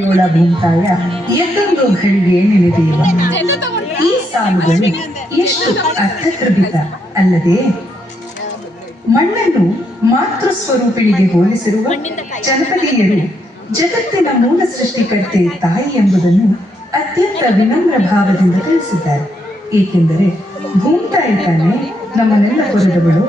ಯೋಳ ಘಳಿಗೆ ನೆನೆದೇವ. ಈ ಸಾಲುಗಳು ಎಷ್ಟು ಅರ್ಥಗರ್ಭಿತ. ಅಲ್ಲದೆ ಮಣ್ಣನ್ನು ಮಾತೃ ಸ್ವರೂಪಿಣಿಗೆ ಹೋಲಿಸಿರುವ ಜನಪದೀಯರು ಜಗತ್ತಿನ ಮೂಲ ಸೃಷ್ಟಿಕರ್ತೆ ತಾಯಿ ಎಂಬುದನ್ನು ಅತ್ಯಂತ ವಿನಮ್ರ ಭಾವದಿಂದ ತಿಳಿಸಿದ್ದಾರೆ. ಏಕೆಂದರೆ ಭೂಮಿ ತಾಯಿ ತಾನೇ ನಮ್ಮನ್ನೆಲ್ಲ ಕೊರದವಳು.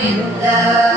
in love.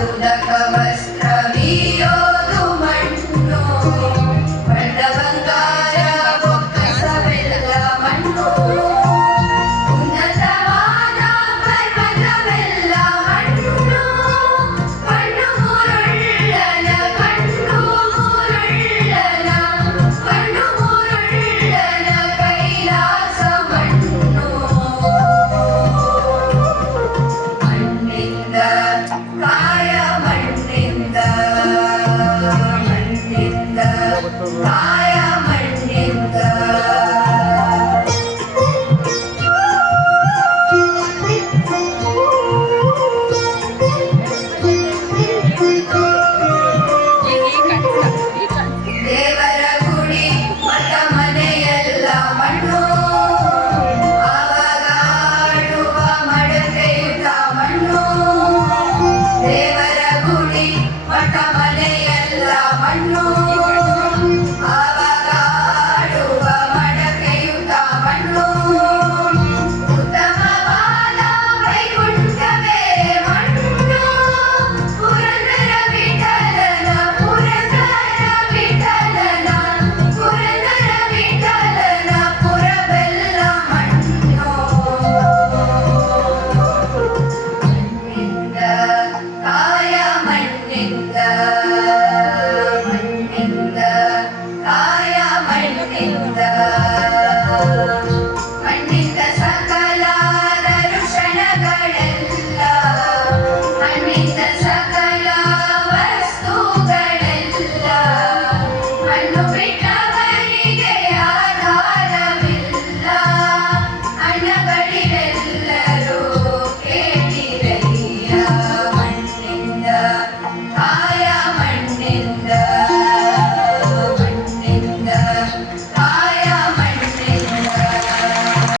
saluda vuestra.